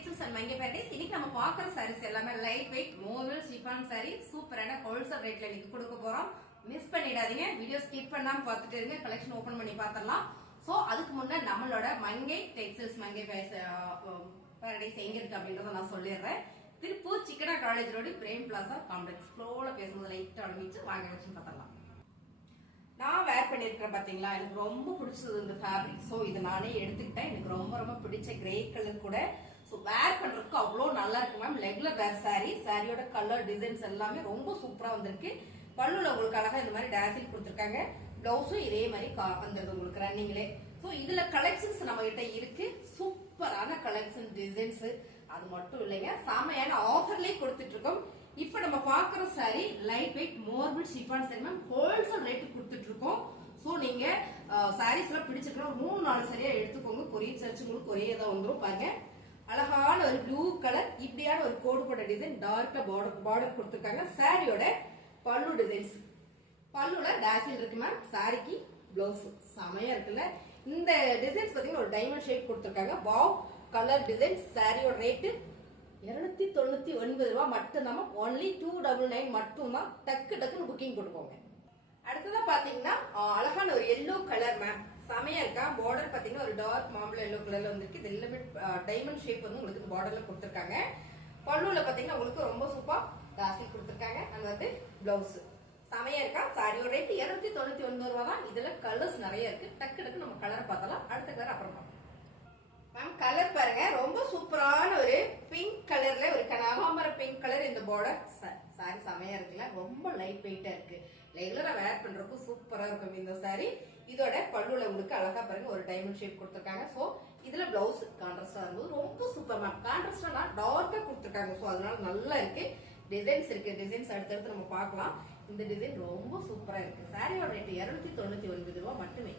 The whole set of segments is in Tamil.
Textiles and Mangai paradise. இன்னைக்கு நம்ம பாக்குற சாரீஸ் எல்லாமே லைட் வெயிட் மூவல் ஷிஃபான் சாரி சூப்பரான ஹோல்சேல் ரேட்ல இன்னைக்கு கொடுக்க போறோம். மிஸ் பண்ணிடாதீங்க, வீடியோ ஸ்கிப் பண்ணாம பார்த்துட்டு இருங்க. கலெக்ஷன் ஓபன் பண்ணி பார்த்தரலாம். சோ அதுக்கு முன்னாடி நம்மளோட மங்கை டெக்ஸ்டைல்ஸ் மங்கை பேரடைஸ் எங்க இருக்கு அப்படின்றத நான் சொல்லிடுறேன். Tiruppur Chikkanna college road Prem Plaza complex. ஃப்ளோல பேசும்போது லைட்டா ஆரம்பிச்சு வாங்க கலெக்ஷன் பார்த்தரலாம். நான் வேர் பண்ணிருக்கேன் பாத்தீங்களா, எனக்கு ரொம்ப பிடிச்சது இந்த ஃபேப்ரிக். சோ இதை நானே எடுத்துக்கிட்டேன். எனக்கு ரொம்ப ரொம்ப பிடிச்ச கிரே கலர் கூட. சோ வேர் பண்றதுக்கு அவ்வளவு நல்லா இருக்கு மேம். ரெகுலர் வேர் சாரி, சாரியோட கலர் டிசைன்ஸ் எல்லாமே ரொம்ப சூப்பரா வந்திருக்கு. பல்லுல உங்களுக்கு அழகா இந்த மாதிரி டேசில் கொடுத்துருக்காங்க. பிளவுஸும் இதே மாதிரி வந்துருக்கு உங்களுக்கு ரன்னிங்லே. சோ இதுல கலெக்ஷன்ஸ் நம்ம கிட்ட இருக்கு. சூப்பரான கலெக்ஷன் டிசைன்ஸ். அது மட்டும் இல்லைங்க, செமையான ஆஃபர்லயே கொடுத்துட்டு இருக்கோம். இப்ப நம்ம பாக்குற sorry light weight marble chiffon sari ma'am. Wholesale rate கொடுத்துட்டு இருக்கோம். சோ நீங்க சாரீஸ் எல்லாம் பிடிச்சிருக்கோம் 3-4 சரியா எடுத்துக்கோங்க. கொரியர் சர்ச் உங்களுக்கு ஒரே தான் வந்துடும். பாருங்க, அழகான ஒரு ப்ளூ கலர் இப்படியான ஒரு கோடு போட்ட டிசைன் டார்க்கா பார்டர் கொடுத்துருக்காங்க. சாரியோட பல்லு டிசைன்ஸ், பல்லுல டேசில் இருக்கு மேம். சாரிக்கு பிளவுஸ் செமையா இருக்குல்ல. இந்த டிசைன்ஸ் பாத்தீங்கன்னா ஒரு டைமண்ட் ஷேப் கொடுத்துருக்காங்க. Wow colour designs. சாரியோட ரேட்டு 299 ரூபாய் மட்டும்தான். ஒன்லி 299 மட்டும் தான். டக்குன்னு புக்கிங் போட்டுக்கோங்க. அடுத்ததா பாத்தீங்கன்னா அழகான ஒரு எல்லோ கலர் மேம். செமையா இருக்கா. பார்டர் பாத்தீங்கன்னா ஒரு டார்க் மாம்பழ எல்லோ கலர்ல வந்திருக்கு. இது எல்லாமே டைமண்ட் ஷேப் வந்து உங்களுக்கு பார்டர்ல கொடுத்திருக்காங்க. பல்லுல பாத்தீங்கன்னா உங்களுக்கு ரொம்ப சூப்பர் ராசி கொடுத்திருக்காங்க. அது வந்து பிளவுஸ் செமையா இருக்கா. சாரியோட ரேட் 299 ரூபாய் தான். இதுல கலர்ஸ் நிறைய இருக்கு. டக்கு நம்ம கலர் பார்த்தலாம். அடுத்த கலர் அப்புறம் மேம். கலர் பாருங்க, ரொம்ப சூப்பரான ஒரு பிங்க் கலர்ல ஒரு கனகாம்பர பிங்க் கலர். இந்த பார்டர் சாரி செமையா இருக்குல்ல. ரொம்ப லைட் வெயிட்டா இருக்கு. ரெகுலரா வேர் பண்றப்போ சூப்பரா இருக்கும் இந்த சாரி. இதோட பல்லுல உங்களுக்கு அழகா பாருங்க ஒரு டைமண்ட் ஷேப் கொடுத்திருக்காங்க. சோ இதுல பிளவுஸ் கான்ட்ராஸ்டா இருக்கும்போது ரொம்ப சூப்பர் மேம். கான்ட்ராஸ்டா டார்க்கா கொடுத்திருக்காங்க. சோ அதனால நல்லா இருக்கு. டிசைன்ஸ் இருக்கு. டிசைன்ஸ் அடுத்தடுத்து நம்ம பார்க்கலாம். இந்த டிசைன் ரொம்ப சூப்பரா இருக்கு. சாரியோட ரேட் 299 ரூபாய் மட்டுமே.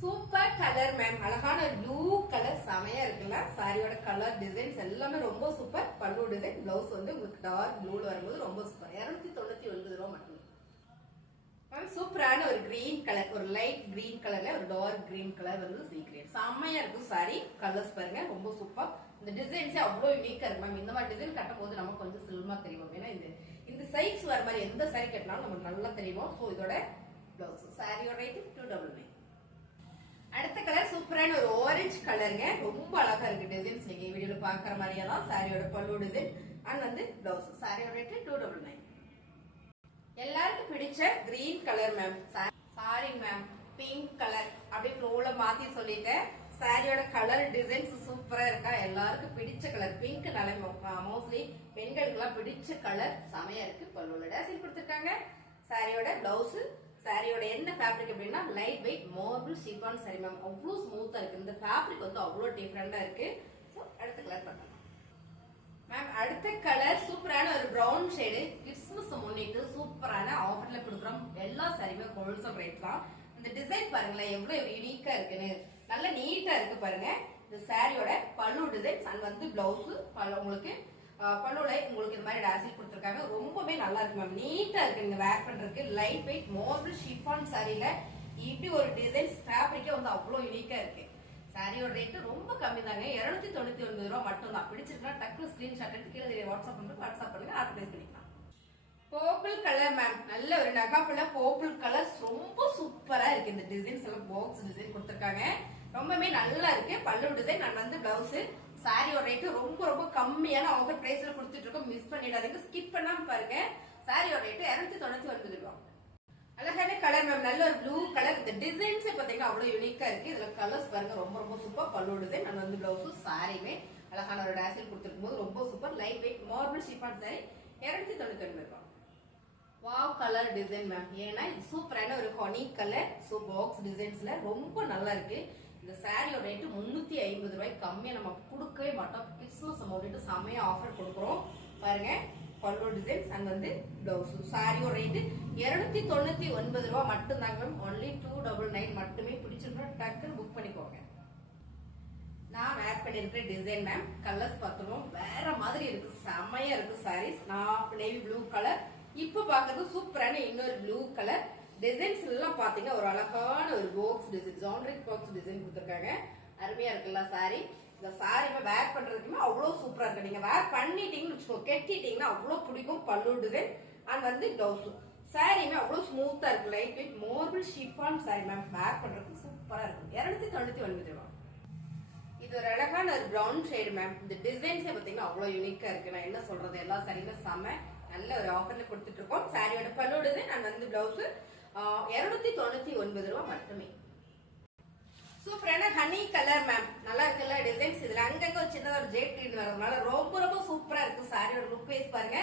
Super colour ma'am. அழகான ப்ளூ கலர் செமையா இருக்குல்ல. சாரியோட கலர் டிசைன்ஸ் எல்லாமே ரொம்ப சூப்பர். பல்லு டிசைன் பிளவுஸ் வந்து உங்களுக்கு டார்க் ப்ளூல வரும்போது ரொம்ப சூப்பர். 299 ரூபாய் மட்டுமே மேம். சூப்பரான ஒரு கிரீன் கலர், ஒரு லைட் கிரீன் கலர்ல ஒரு டார்க் கிரீன் கலர் வந்து சீக்ரெட் செமையா இருக்கும். சாரி கலர்ஸ் பாருங்க ரொம்ப சூப்பர். இந்த டிசைன்ஸே அவ்வளவு யூனிக்கா இருக்கு மேம். இந்த மாதிரி டிசைன் கட்டும் போது நமக்கு கொஞ்சம் சில்மா தெரியும். ஏன்னா இந்த சைஸ் வர மாதிரி எந்த சாரி கட்டினாலும் நமக்கு நல்லா தெரியும். சோ இதோட பிளவுஸ் சாரியோட ரேட் 299. அடுத்த கலர் சூப்பரான ஒரு ஆரஞ்சு கலருங்க. ரொம்ப அழகா இருக்கு டிசைன்ஸ். நீங்க வீடியோல பாக்குற மாதிரியே தான். சாரியோட பல்லு டிசைன் அண்ட் வந்து பிளவுஸ். சாரியோட ரேட் 299. எல்லாருக்கும் பிடிச்ச green colour ma'am. Sorry ma'am pink colour அப்படி ஃப்ளோல மாத்தி சொல்லிட்டேன். சாரியோட கலர் டிசைன்ஸ் சூப்பரா இருக்கா. எல்லாருக்கும் பிடிச்ச கலர் பிங்க். நல்ல மோஸ்ட்லி பெண்களுக்கு எல்லாம் பிடிச்ச கலர் செமையா இருக்கு. பல்லுல டேசில் கொடுத்திருக்காங்க. சாரியோட பிளவுஸ். சாரியோட என்ன ஃபேப்ரிக் அப்படின்னா light weight marble chiffon sari ma'am. அவ்வளவு ஸ்மூத்தா இருக்கு. இந்த ஃபேப்ரிக் வந்து அவ்வளவு டிஃபரெண்டா இருக்கு. சோ அடுத்த கலர் பண்ணலாம் மேம். அடுத்த கலர் சூப்பரான ஒரு பிரவுன் ஷேடு. கிறிஸ்மஸ் முன்னிட்டு சூப்பரான ஆஃபர்ல கொடுக்குறோம். எல்லா சாரியுமே ஹோல்சேல் ரேட் தான். இந்த டிசைன் பாருங்களேன் எவ்வளவு யூனிக்கா இருக்குன்னு. நல்ல நீட்டா இருக்கு பாருங்க. இந்த சாரியோட பல்லு டிசைன்ஸ் அண்ட் வந்து பிளவுஸ் உங்களுக்கு பல்லுல உங்களுக்கு இந்த மாதிரி டாசில் கொடுத்திருக்காங்க. ரொம்பவே நல்லா இருக்கு மேம். நீட்டா இருக்கு நீங்க வேர் பண்றதுக்கு. லைட் வெயிட் மார்பிள் ஷிஃபான் சாரியில இப்படி ஒரு டிசைன்ஸ் ஃபேப்ரிக்கே வந்து அவ்வளவு யூனிக்கா இருக்கு. சாரியோட ரேட் ரொம்ப கம்மி தாங்க. 299 ரூபாய் மட்டும் தான். பிடிச்சிருக்கா டக்கு ஸ்கிரீன்ஷாட் எடுத்து கீழே வாட்ஸ்அப் பண்ணுங்க ஆர்டர் பிளேஸ் பண்ணிக்கலாம். Purple colour ma'am. நல்ல ஒரு நகாப்புல பர்பிள் கலர் ரொம்ப சூப்பரா இருக்கு. இந்த டிசைன்ஸ் எல்லாம் பாக்ஸ் டிசைன் கொடுத்திருக்காங்க. ரொம்பவே நல்லா இருக்கு. பல்லு டிசைன் நான் வந்து பிளவுஸ். சாரியோட ரேட் ரொம்ப ரொம்ப கம்மியான ஆஃபர் பிரைஸ்ல கொடுத்துட்டு இருக்கோம். மிஸ் பண்ணிடாதீங்க, ஸ்கிப் பண்ணாம பாருங்க. சாரியோட ரேட் 299 ரூபாய். அழகான கலர் மேம். நல்ல ஒரு ப்ளூ கலர். இந்த டிசைன்ஸ் பாத்தீங்கன்னா அவ்வளவு யூனிக்கா இருக்கு. இதுல கலர்ஸ் பாருங்க ரொம்ப ரொம்ப சூப்பர். பல்லு டிசைன் நான் வந்து பிளவுஸ். சாரியுமே அழகான ஒரு டேசில் கொடுத்துருக்கும் போது ரொம்ப super. Light weight marble chiffon sorry 299 ரூபாய். Wow colour design ma'am. ஏன்னா இது சூப்பரான ஒரு ஹனி கலர். சோ பாக்ஸ் டிசைன்ஸ்ல ரொம்ப நல்லா இருக்கு. இந்த சாரியோட ரேட் 350 ரூபாய். கம்மியா நம்ம கொடுக்கவே மாட்டோம். கிறிஸ்மஸ் அமௌண்ட் செமையா ஆஃபர் கொடுக்குறோம். பாருங்க பல்லு டிசைன்ஸ் அண்ட் வந்து பிளவுஸ். சாரியோட ரேட் 299 ரூபாய் மட்டும் தாங்க மேம். ஒன்லி 299 மட்டுமே. பிடிச்சிருந்தா டக்குன்னு புக் பண்ணிக்கோங்க. நான் வேர் பண்ணிருக்கிற டிசைன் மேம். கலர்ஸ் பார்த்தோம் வேற மாதிரி இருக்கு. செமையா இருக்கு சாரீஸ். நான் நேவி ப்ளூ கலர். இப்ப பாக்குறது சூப்பரான இன்னொரு ப்ளூ கலர். டிசைன்ஸ் எல்லாம் பாத்தீங்கன்னா ஒரு அழகான ஒரு பாக்ஸ் டிசைன், ஜான்ரிக் பாக்ஸ் டிசைன் கொடுத்திருக்காங்க. அருமையா இருக்குல்ல சாரி. இந்த சாரி வேர் பண்றதுக்குமே அவ்வளவு சூப்பரா இருக்கு. நீங்க வேர் பண்ணிட்டீங்கன்னு வச்சுக்கோ, கெட்டிட்டீங்கன்னா அவ்வளவு பிடிக்கும். பல்லு டிசைன் அண்ட் வந்து பிளவுஸ். சாரியுமே அவ்வளவு ஸ்மூத்தா இருக்கு. Light weight marble chiffon sari ma'am. Wear பண்றதுக்கு சூப்பரா இருக்கும். 299 ரூபாய். இது ஒரு அழகான ஒரு பிரவுன் ஷேடு மேம். இந்த டிசைன்ஸே பாத்தீங்கன்னா அவ்வளவு யூனிக்கா இருக்கு. நான் என்ன சொல்றது, எல்லா சாரியுமே செம நல்ல ஒரு ஆஃபர்ல கொடுத்துட்டு இருக்கோம். சாரியோட பல்லு டிசைன் அண்ட் வந்து பிளவுஸ் 299 ரூபாய் மட்டுமே. சூப்பரான ஹனி கலர் மேம். நல்லா இருக்குல்ல டிசைன்ஸ். இதுல அங்கங்க ஒரு சின்னதா ஒரு ஜேட் கிரீன் வரதுனால ரொம்ப ரொம்ப சூப்பரா இருக்கு. சாரியோட லுக் வைஸ் பாருங்க,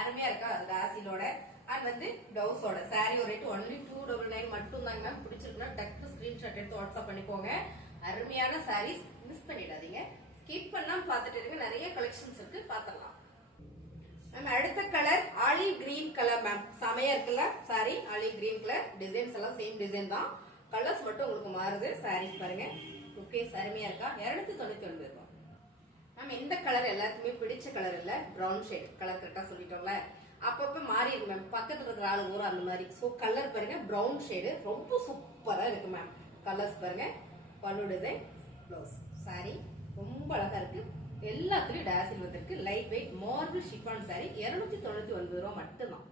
அருமையா இருக்கா. ராசிலோட அண்ட் வந்து பிளவுஸோட. சாரி ஒரு ரேட் ஒன்லி 299 மட்டும் தாங்க மேம். பிடிச்சிருக்குன்னா டக்கு ஸ்கிரீன்ஷாட் எடுத்து வாட்ஸ்அப் பண்ணிக்கோங்க. அருமையான சாரீஸ், மிஸ் பண்ணிடாதீங்க. ஸ்கிப் பண்ணாம பாத்துட்டு இருங்க, நிறைய கலெக்ஷன்ஸ் இருக்கு, பாத்துடலாம் மேம். அடுத்த colour olive green colour ma'am. செமையா இருக்குல்ல sorry. Olive green colour. Designs எல்லாம் சேம் டிசைன் தான், கலர்ஸ் மட்டும் உங்களுக்கு மாறுது. சாரீஸ் பாருங்க, ஓகே அருமையா இருக்கா. 299 ரூபாய் மேம். இந்த கலர் எல்லாருக்குமே பிடிச்ச கலர் இல்ல, பிரவுன் ஷேட் கலர். கரெக்டா சொல்லிட்டோம்ல, அப்பப்ப மாறி இருக்கு மேம். பக்கத்துல இருக்கிற ஆளு ஊரா அந்த மாதிரி. சோ கலர் பாருங்க, பிரவுன் ஷேடு ரொம்ப சூப்பரா இருக்கு மேம். கலர்ஸ் பாருங்க, பல்லு டிசைன், பிளவுஸ். சாரி ரொம்ப அழகா இருக்கு. எல்லாத்துலயும் டாசில் வந்திருக்கு. Light weight marble chiffon sorry 299 ரூபாய் மட்டும்தான்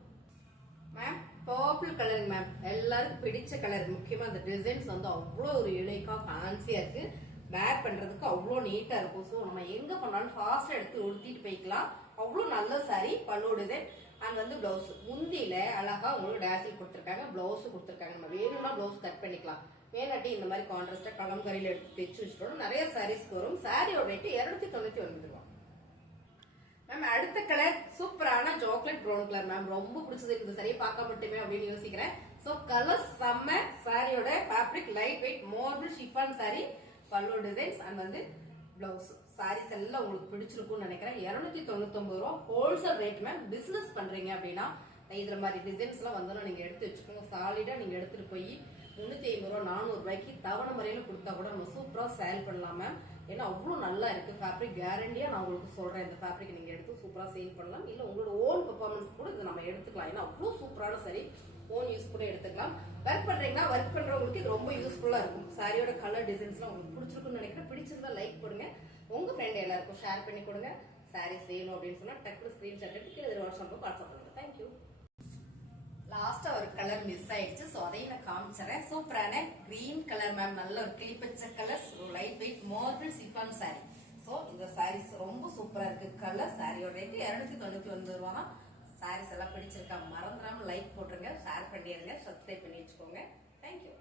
மேம். பர்பிள் கலர் மேம், எல்லாருக்கும் பிடிச்ச கலர். முக்கியமா அந்த டிசைன்ஸ் வந்து அவ்வளோ ஒரு யூனிக்கா ஃபேன்சியா இருக்கு. வேர் பண்றதுக்கு அவ்வளோ நீட்டா இருக்கும். ஸோ நம்ம எங்க பண்ணாலும் ஃபாஸ்டா எடுத்து உடுத்திட்டு போய்க்கலாம். அவ்வளோ நல்ல சாரி. பல்லு டிசைன் அண்ட் வந்து பிளவுஸ். முந்தியில அழகா உங்களுக்கு டாசில் கொடுத்துருக்காங்க, பிளவுஸ் கொடுத்துருக்காங்க. நம்ம வேணும்னா பிளவுஸ் கட் பண்ணிக்கலாம். வேணாட்டி இந்த மாதிரி கான்ட்ராஸ்டா கலம்கரியில எடுத்து தைச்சு வச்சுட்டோம். நிறைய சாரீஸ்க்கு வரும். சாரியோட ரேட் 299 ரூபாய் மேம். அடுத்த கலர் சூப்பரான சாக்லேட் ப்ரௌன் கலர் மேம். ரொம்ப பிடிச்சது இந்த சாரியை பார்க்க மட்டுமே அப்படின்னு யோசிக்கிறேன். சோ கலர் செம்ம. சாரியோட fabric light weight marble chiffon sorry. பல்லு டிசைன்ஸ் அண்ட் வந்து பிளவுஸ். சாரீஸ் எல்லாம் உங்களுக்கு பிடிச்சிருக்கும்னு நினைக்கிறேன். 299 ரூபாய் ஹோல்சேல் ரேட் மேம். பிசினஸ் பண்றீங்க அப்படின்னா இதுல மாதிரி டிசைன்ஸ் எல்லாம் வந்தாலும் நீங்க எடுத்து வச்சுக்கோங்க. சாலிடா நீங்க எடுத்துட்டு போய் 350 ரூபாய் 400 ரூபாய்க்கு தவணை முறையில கொடுத்தா கூட நம்ம சூப்பரா சேல் பண்ணலாம் மேம். ஏன்னா அவ்வளவு நல்லா இருக்கு ஃபேப்ரிக். கேரண்டியா நான் உங்களுக்கு சொல்றேன், இந்த ஃபேப்ரிக் நீங்க எடுத்து சூப்பரா சேல் பண்ணலாம். இல்ல உங்களோட ஓன் பெர்ஃபார்மன்ஸ் கூட இதை நம்ம எடுத்துக்கலாம். ஏன்னா அவ்வளவு சூப்பரான சரி, ஓன் யூஸ் கூட எடுத்துக்கலாம். ஒர்க் பண்றீங்கன்னா ஒர்க் பண்றவங்களுக்கு இது ரொம்ப யூஸ்ஃபுல்லா இருக்கும். சாரியோட கலர் டிசைன்ஸ்லாம் உங்களுக்கு பிடிச்சிருக்குன்னு நினைக்கிறேன். பிடிச்சிருந்தா லைக் போடுங்க, உங்க ஃப்ரெண்ட் எல்லாருக்கும் ஷேர் பண்ணி கொடுங்க. சாரீஸ் வேணும் அப்படின்னு சொன்னா டக்கு ஸ்கிரீன்ஷாட் எடுத்து வாட்ஸ்அப் பண்ணுங்க. தேங்க்யூ. லாஸ்டா ஒரு கலர் மிஸ் ஆயிடுச்சு, சோ அதையும் நான் காமிச்சறேன். சூப்பரான கிரீன் கலர் மேம். நல்ல ஒரு கிளிப்பச்ச colour, light weight marble chiffon sari. So இந்த சாரீஸ் ரொம்ப சூப்பரா இருக்கு. கலர் சாரியோட ரேட் 299 ரூபாய். சாரீஸ் எல்லாம் பிடிச்சிருக்கா மறந்துடாம லைக் போட்டுருங்க, ஷேர் பண்ணிடுங்க, சப்ஸ்கிரைப் பண்ணி வச்சுக்கோங்க. தேங்க்யூ.